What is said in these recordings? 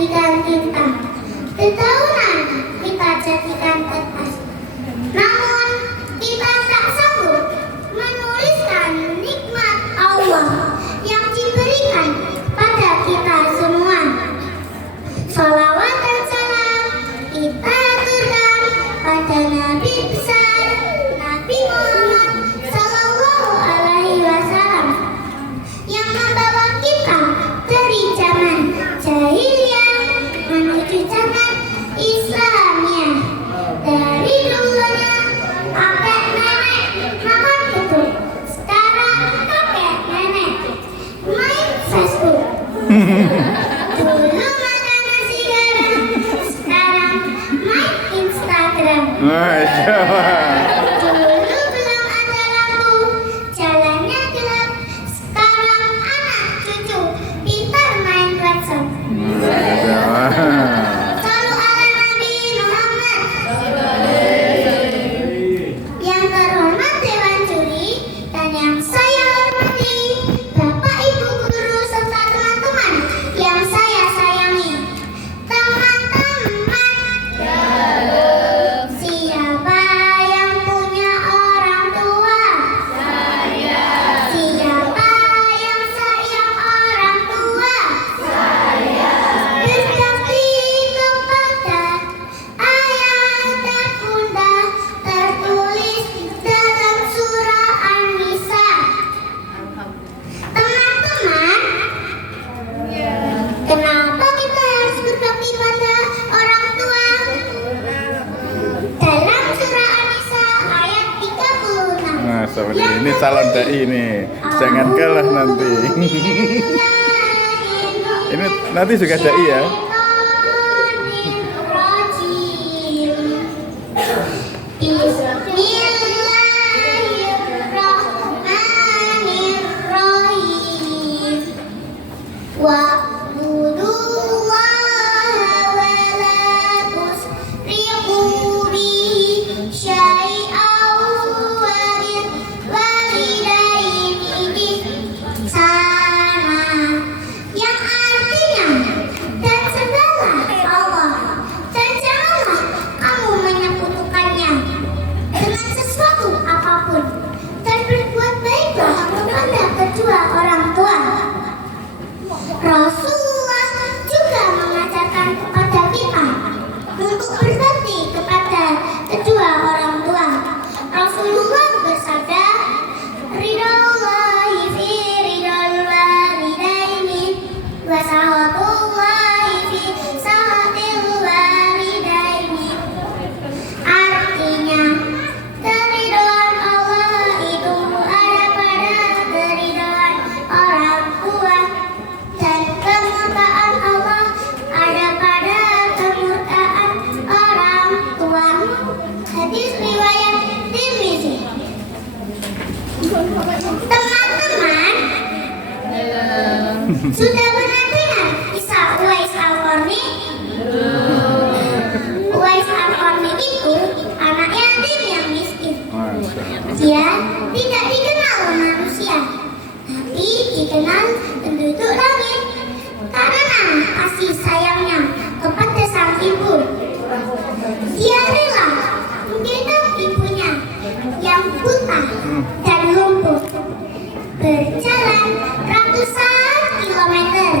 jadikan bintang, dedaunan kita jadikan kertas. Namun kita tak sanggup menuliskan nikmat Allah yang diberikan pada kita semua. Sholawat dan salam kita aturkan pada Nabi besar, Nabi Muhammad Sallallahu Alaihi Wasallam, yang membawa kita dari zaman jahiliyah menuju zaman Islamiyah. Dari dulunya kakek nenek makan betul, sekarang kakek nenek main Facebook. Dulu makan nasi garam, sekarang main Instagram. Masya Allah. Dulu belum ada lampu, jalannya gelap, sekarang anak cucu pintar main WhatsApp. Masya Allah. Selalu ala Nabi Muhammad. Yang terhormat Dewan Juri dan yang saya hormati, Bapak Ibu guru serta teman-teman yang saya sayangi. Teman-teman, siapa yang punya orang tua? Saya. Siapa yang sayang orang tua? Saya. Berbakti kepada ayah dan bunda tertulis dalam surah An-Nisa. Teman-teman, kenapa kita harus berbakti pada orang tua? Dalam surah An-Nisa ayat 36. Nah, seperti ini calon dai ini. Jangan kalah nanti. Ini nanti juga dai ya. Bismillahirrahmanirrahim. Wa'budullaha wa la tusyriku bihi syai'an wa bil walidaini ihsana, yang artinya dan sembahlah Allah dan janganlah kamu menyekutukannya dengan sesuatu apapun, dan berbuat baiklah kepada kedua orang tua. Rasulullah juga mengajarkan kepada kita untuk berbakti kepada kedua orang tua. Rasulullah bersabda, "Ridhallahi fi ridhal walidaini wa sakhatullahi fi sakhatil walidaini." Artinya, keridhaan Allah itu ada pada keridhaan orang tua, dan kemurkaan Allah ada pada kemurkaan orang tua. Hadis riwayat Tirmizi. Teman-teman, sudah pernah dengar kisah Uwais Al-Qarni? Uwais Al-Qarni itu anak yatim yang miskin. Masya Allah. Dia tidak dikenal manusia, tapi dikenal penduduk langit karena kasih sayangnya kepada sang ibu. Dia rela menggendong ibunya yang buta dan lumpuh, berjalan ratusan kilometer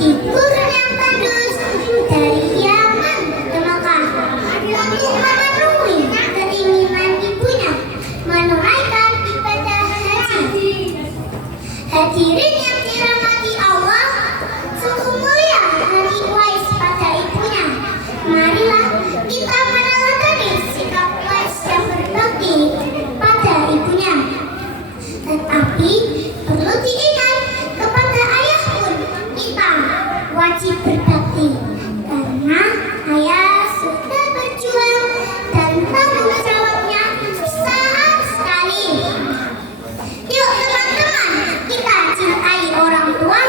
di gurun yang tandus dari Yaman ke Mekah untuk memenuhi keinginan ibunya menunaikan ibadah haji. Hadirin yang dirahmati Allah, sungguh mulia hati Uwais pada ibunya. Marilah kita meneladani sikap Uwais yang berbakti pada ibunya. Tetapi perlu diingat, kepada ayah pun kita wajib berbakti, karena ayah sudah berjuang dan tanggung jawabnya besar sekali. Yuk teman-teman, kita cintai orang tua.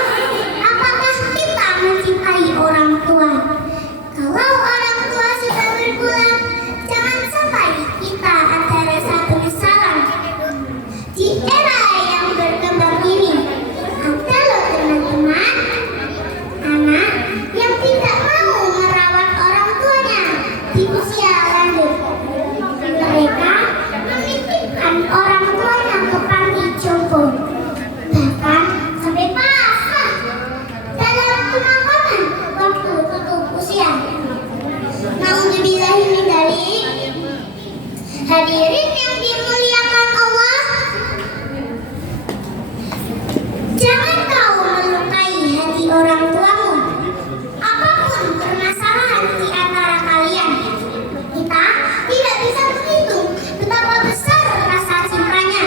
Apakah kita mencintai orang tua? Kalau orang tua sudah berpulang, jangan sampai kita ada rasa penyesalan. Di era yang berkembang ini, ada loh teman-teman, anak Hadirin yang dimuliakan Allah, jangan kau melukai hati orang tuamu. Apapun permasalahan di antara kalian, kita tidak bisa menghitung betapa besar rasa cintanya.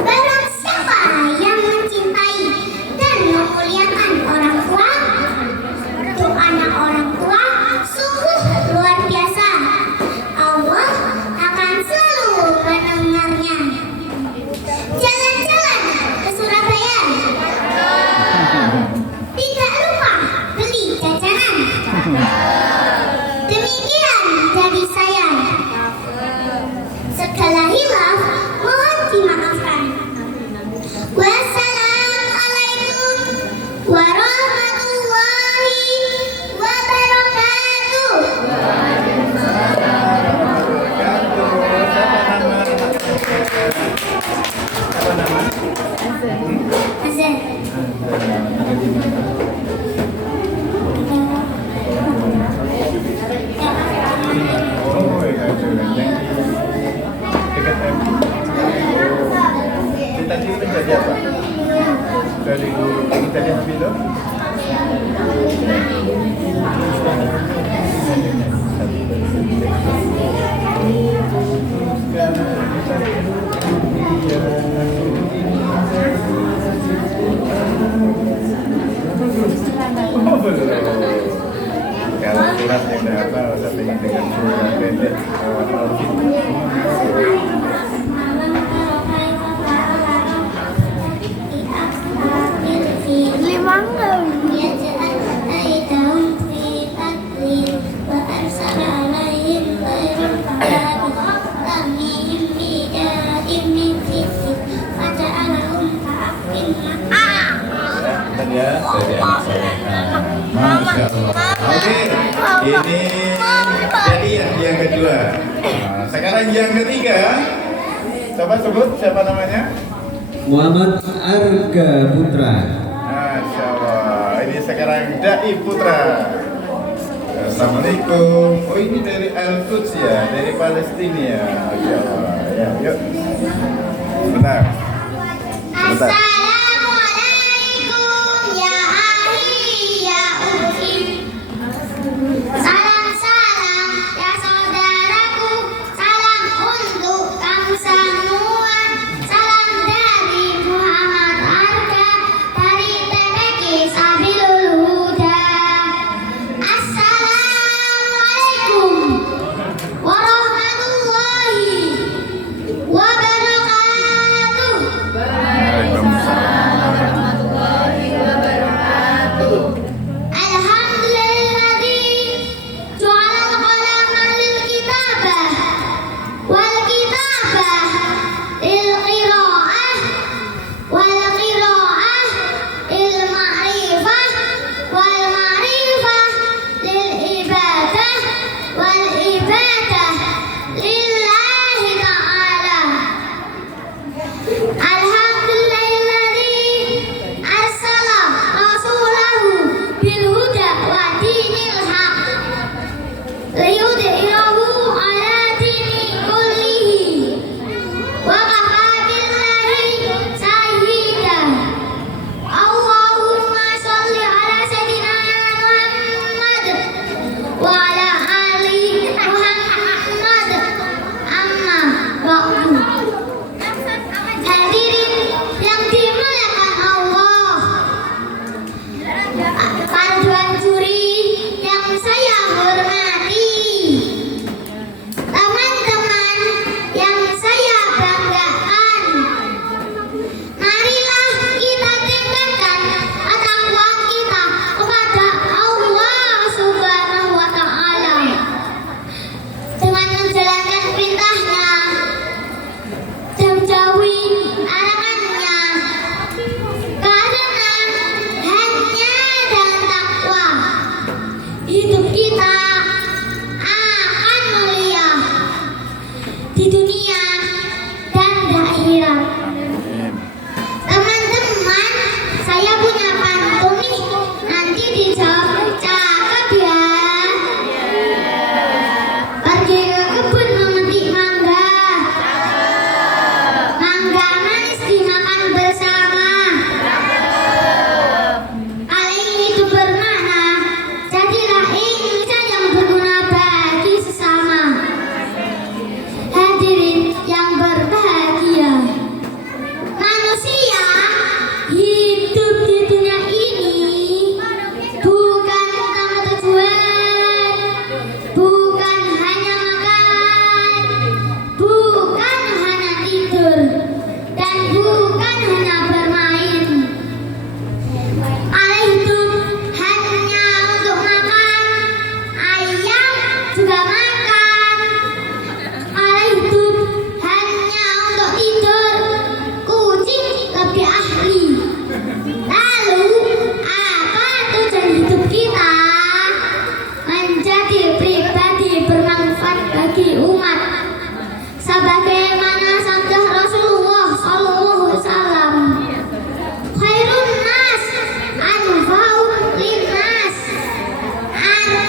Barang siapa yang mencintai dan memuliakan orang tua, doanya orang tua sungguh luar biasa. Allah akan selalu mendengarnya. Jalan-jalan ke Surabaya, tidak lupa beli jajanan. Demikian dari saya. Segala hilaf mohon dimaafkan. Wassalamualaikum warahmatullahi wabarakatuh. Azan. Oh iya, dekat M. Cita-cita menjadi apa? Dari guru jadi film? Oh belum. Kalau surat yang hafal, tapi dengan surat pendek. Ya, dari anak saya. Masya Allah. Oke, ini jadi yang kedua. Nah, sekarang yang ketiga. Coba sebut siapa namanya? Muhammad Arga Putra. Masya Allah. Ini sekarang Dai Putra. Assalamualaikum. Oh ini dari Al-Quds ya, dari Palestina ya. Masya Allah. Ya, yuk. Bentar. Bentar. Assalamualaikum ya ahli ya ukhti. Salam-salam ya saudaraku. Salam untuk kamu semua. Salam dari Muhammad Arga dari TPQ Sabilul Huda. Assalamualaikum warahmatullahi wabarakatuh. Waalaikumsalam.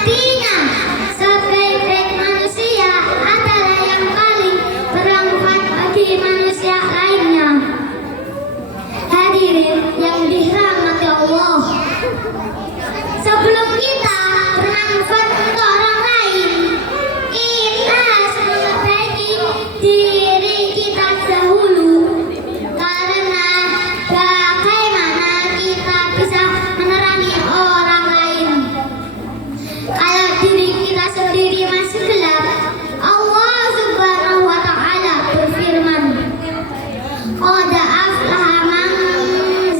Artinya, sebaik-baik manusia adalah yang paling bermanfaat bagi manusia lainnya. Hadirin yang dirahmati Allah, sebelum kita bermanfaat untuk orang lain, kita harus memperbaiki diri kita dahulu. Karena bagaimana kita bisa menerangi orang lain kalau diri kita sendiri masih gelap? Allah Subhanahu wa Ta'ala berfirman, qad aflaha man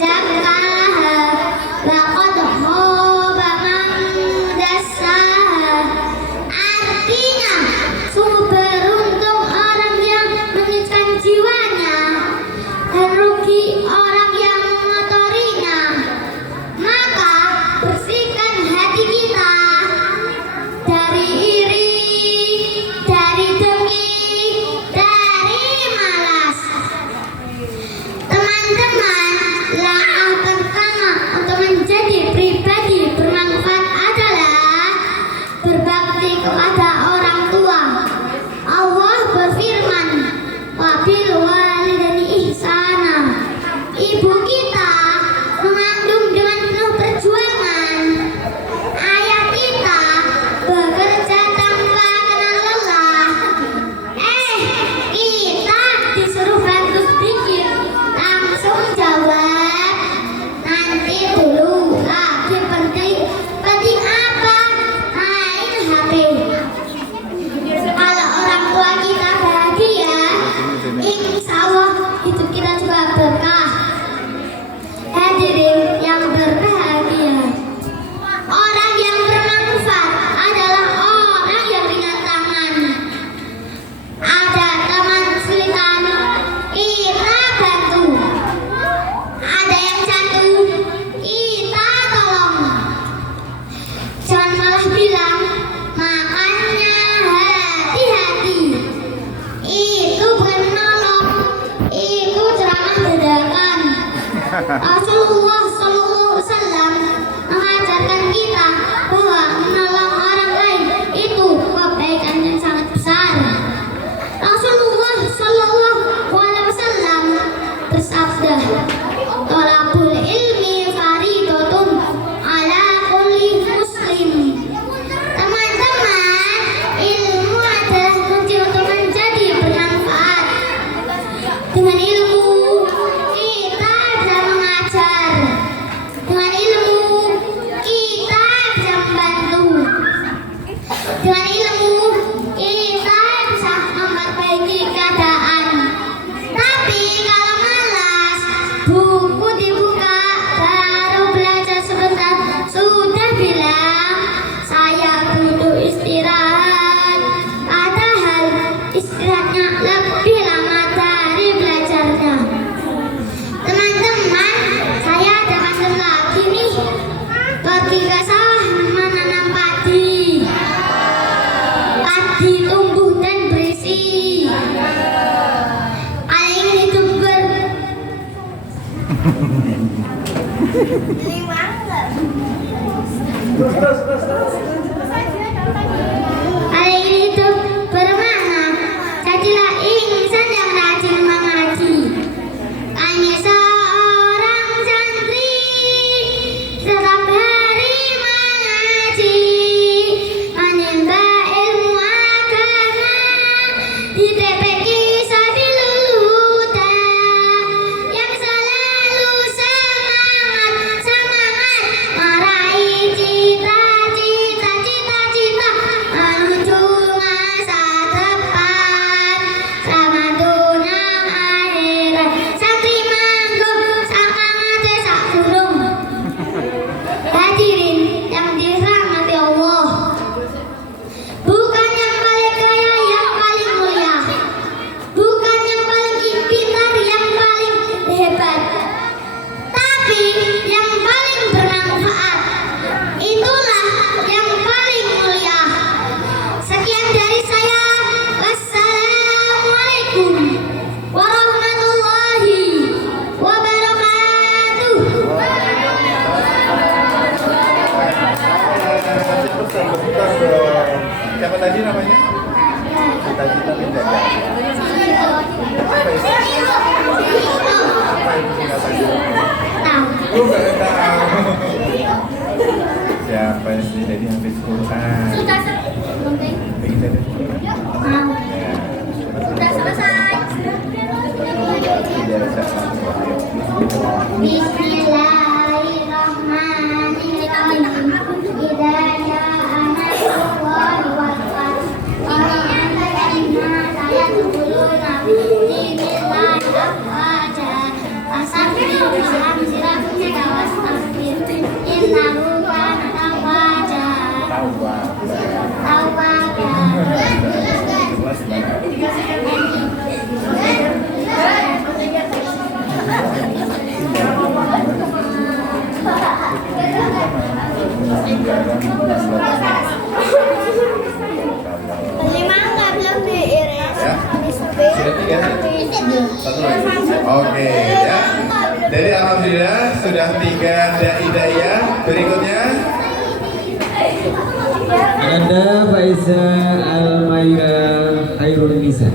zakkaha wa qad khaba man dassaha. Artinya, sungguh beruntung orang yang menyucikan jiwanya dan rugi orang yang mengotorinya. Maka bersihkan hati kita dari iri, dari dengki, dari malas. Teman-teman, langkah pertama untuk menjadi pribadi bermanfaat adalah berbakti kepada orang tua. Allah berfirman, wabil walidaini ihsana. Ibu kita mengandung dengan penuh perjuangan. Ayah kita bekerja tanpa kenal lelah. Kita disuruh bantu sedikit, langsung jawab, nanti dulu, lagi penting. Penting apa? Main HP. Kalau orang tua kita bahagia, insya Allah hidup kita juga berkah. Hadirin yang berbahagia, orang yang bermanfaat adalah orang yang ringan tangan. Ada teman kesulitan, kita bantu. Ada yang jatuh, kita tolong. Jangan malah bilang, makanya hati-hati. Itu bukan menolong, itu ceramah dadakan. Rasulullah SAW mengajarkan kita bahwa menolong orang lain itu kebaikan yang sangat besar. Rasulullah SAW bersabda, "Thalabul ilmi fardhatun ala kulli muslim." Teman-teman, ilmu adalah kunci untuk menjadi bermanfaat. Dengan ilmu kita bisa mengajar. Dengan ilmu kita bisa membantu. Dengan ilmu kita bisa memperbaiki keadaan. Tapi kalau malas, buku dibuka, baru belajar sebentar, sudah bilang saya butuh istirahat. Padahal istirahatnya lebih lama dari belajarnya. Teman-teman, saya ada pantun lagi nih. Pergi ke sawah menanam padi. Padi tumbuh dan berisi. Kalian ingin hidup Kalian ingin hidup bermakna, jadilah insan yang rajin mengaji. Hanya seorang santri setiap hari mengaji, menimba ilmu agama di TPQ Sabilul-Huda, yang selalu semangat meraih cita-cita menuju masa depan. Selamat dunia akhirat, santri manggung semangat desa gunung. Hadirin yang dirahmati Allah, bukan yang paling kaya yang paling mulia, bukan yang paling pintar yang paling hebat, tapi yang paling bermanfaat. Itulah yang paling mulia. Sekian dari saya. Wassalamualaikum warahmatullahi wabarakatuh. tadi namanya? Cita-cita menjadi apa? Apa itu? Apa itu singkatannya? Oh, nggak tahu. Siapa sih jadi hafiz Quran? Pengen jadi ya. Sudah selesai. Tidak ada siapa. Bismillahirrahmanirrahim. Idza jaa nasrullahi wal fath wa ra'aita an-nasa yadkhuluna fi dinillahi afwaja fasabbih bihamdi rabbika wastaghfir innahu kana tawwaba. Lima nggak belum diiris. Ya. Sudah 3 satu lagi. Oke ya. Jadi alhamdulillah sudah 3 dai-dai. Berikutnya Ada Faiza Almaira Khairul Nisa.